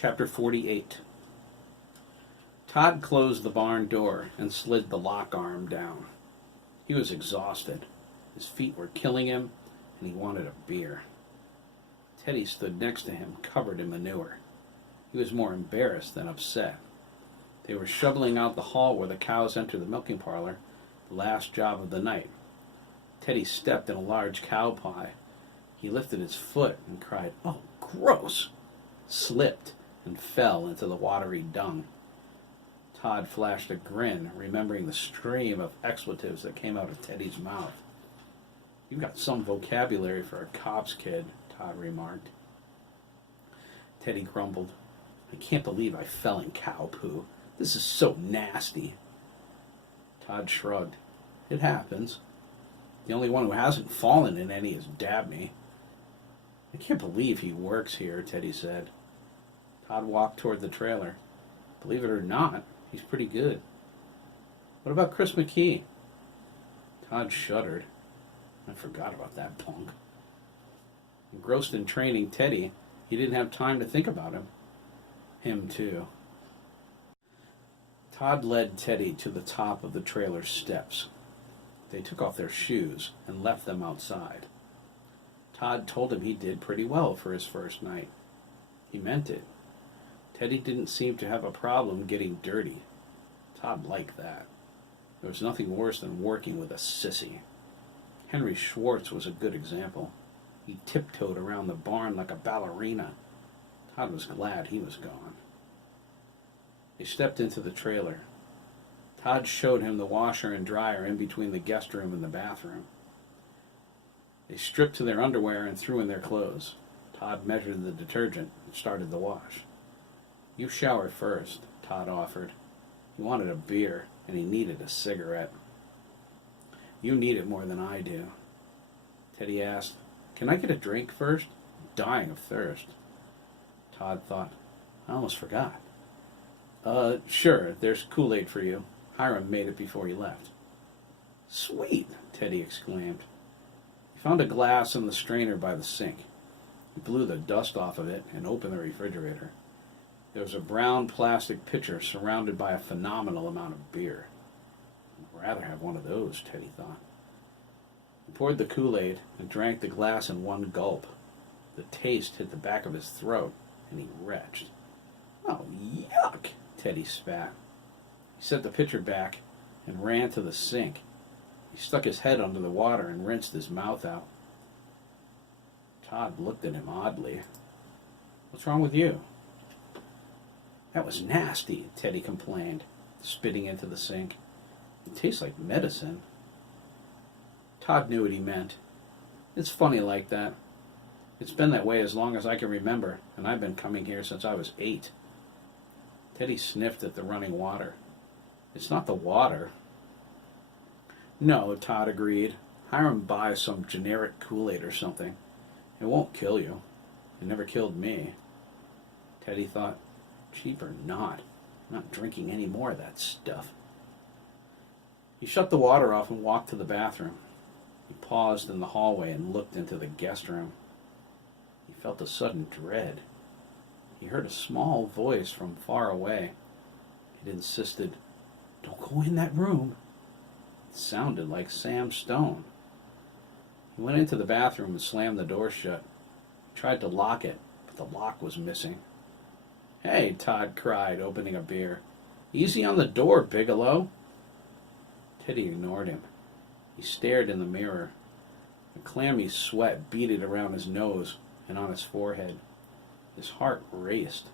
Chapter 48. Todd closed the barn door and slid the lock arm down. He was exhausted. His feet were killing him, and he wanted a beer. Teddy stood next to him, covered in manure. He was more embarrassed than upset. They were shoveling out the hall where the cows entered the milking parlor, the last job of the night. Teddy stepped in a large cow pie. He lifted his foot and cried, "Oh, gross!" Slipped and fell into the watery dung. Todd flashed a grin, remembering the stream of expletives that came out of Teddy's mouth. "You've got some vocabulary for a cop's kid," Todd remarked. Teddy grumbled, "I can't believe I fell in cow poo. This is so nasty." Todd shrugged. "It happens. The only one who hasn't fallen in any is Dabney." "I can't believe he works here," Teddy said. Todd walked toward the trailer. "Believe it or not, he's pretty good." "What about Chris McKee?" Todd shuddered. "I forgot about that punk." Engrossed in training Teddy, he didn't have time to think about him. Him too. Todd led Teddy to the top of the trailer steps. They took off their shoes and left them outside. Todd told him he did pretty well for his first night. He meant it. Teddy didn't seem to have a problem getting dirty. Todd liked that. There was nothing worse than working with a sissy. Henry Schwartz was a good example. He tiptoed around the barn like a ballerina. Todd was glad he was gone. They stepped into the trailer. Todd showed him the washer and dryer in between the guest room and the bathroom. They stripped to their underwear and threw in their clothes. Todd measured the detergent and started the wash. "You shower first," Todd offered. He wanted a beer, and he needed a cigarette. "You need it more than I do." Teddy asked, "Can I get a drink first? I'm dying of thirst." Todd thought, "I almost forgot." Sure, there's Kool-Aid for you. Hiram made it before he left." "Sweet," Teddy exclaimed. He found a glass in the strainer by the sink. He blew the dust off of it and opened the refrigerator. There was a brown plastic pitcher surrounded by a phenomenal amount of beer. "I'd rather have one of those," Teddy thought. He poured the Kool-Aid and drank the glass in one gulp. The taste hit the back of his throat, and he retched. "Oh, yuck!" Teddy spat. He set the pitcher back and ran to the sink. He stuck his head under the water and rinsed his mouth out. Todd looked at him oddly. "What's wrong with you?" "That was nasty," Teddy complained, spitting into the sink. "It tastes like medicine." Todd knew what he meant. "It's funny like that. It's been that way as long as I can remember, and I've been coming here since I was 8. Teddy sniffed at the running water. "It's not the water." "No," Todd agreed. "Hiram buys some generic Kool-Aid or something. It won't kill you. It never killed me." Teddy thought, cheap or not, I'm not drinking any more of that stuff. He shut the water off and walked to the bathroom. He paused in the hallway and looked into the guest room. He felt a sudden dread. He heard a small voice from far away. It insisted, "Don't go in that room." It sounded like Sam Stone. He went into the bathroom and slammed the door shut. He tried to lock it, but the lock was missing. "Hey," Todd cried, opening a beer. "Easy on the door, Bigelow." Teddy ignored him. He stared in the mirror. A clammy sweat beaded around his nose and on his forehead. His heart raced.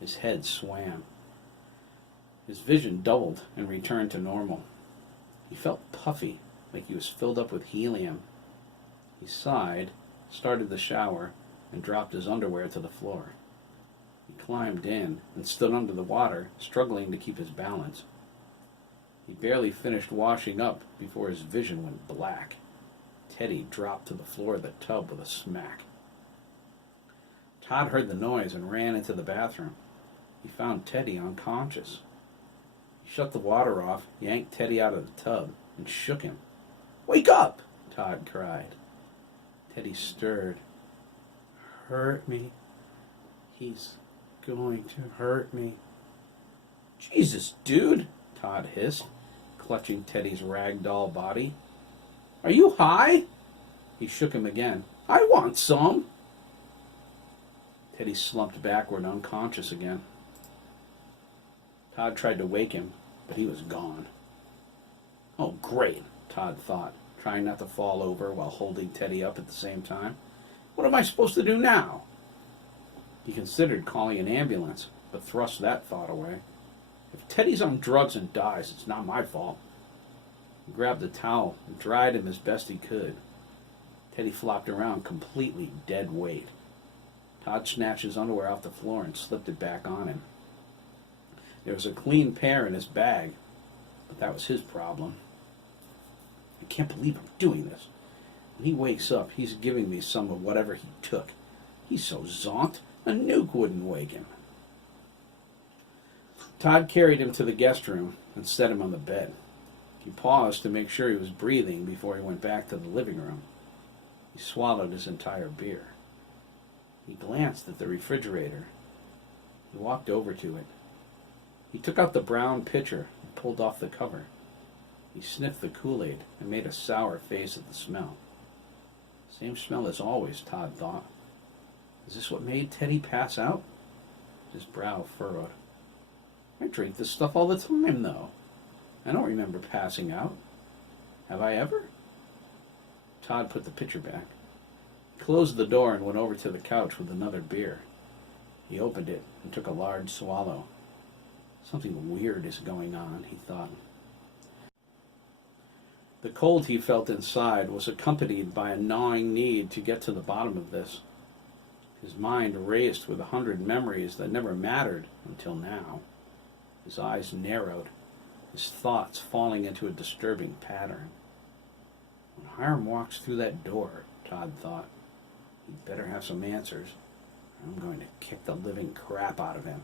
His head swam. His vision doubled and returned to normal. He felt puffy, like he was filled up with helium. He sighed, started the shower, and dropped his underwear to the floor. He climbed in and stood under the water, struggling to keep his balance. He barely finished washing up before his vision went black. Teddy dropped to the floor of the tub with a smack. Todd heard the noise and ran into the bathroom. He found Teddy unconscious. He shut the water off, yanked Teddy out of the tub, and shook him. "Wake up!" Todd cried. Teddy stirred. "Hurt me. He's going to hurt me. Jesus, dude, Todd hissed, clutching Teddy's ragdoll body. Are you high? He shook him again. I want some. Teddy slumped backward, unconscious again. Todd tried to wake him, but he was gone. Oh, great, Todd thought, trying not to fall over while holding Teddy up at the same time. What am I supposed to do now? He considered calling an ambulance, but thrust that thought away. If Teddy's on drugs and dies, it's not my fault. He grabbed a towel and dried him as best he could. Teddy flopped around completely dead weight. Todd snatched his underwear off the floor and slipped it back on him. There was a clean pair in his bag, but that was his problem. I can't believe I'm doing this. When he wakes up, he's giving me some of whatever he took. He's so zonked, a nuke wouldn't wake him. Todd carried him to the guest room and set him on the bed. He paused to make sure he was breathing before he went back to the living room. He swallowed his entire beer. He glanced at the refrigerator. He walked over to it. He took out the brown pitcher and pulled off the cover. He sniffed the Kool-Aid and made a sour face at the smell. Same smell as always, Todd thought. Is this what made Teddy pass out? His brow furrowed. I drink this stuff all the time, though. I don't remember passing out. Have I ever? Todd put the pitcher back. He closed the door and went over to the couch with another beer. He opened it and took a large swallow. Something weird is going on, he thought. The cold he felt inside was accompanied by a gnawing need to get to the bottom of this. His mind raced with 100 memories that never mattered until now. His eyes narrowed, his thoughts falling into a disturbing pattern. When Hiram walks through that door, Todd thought, he'd better have some answers. I'm going to kick the living crap out of him.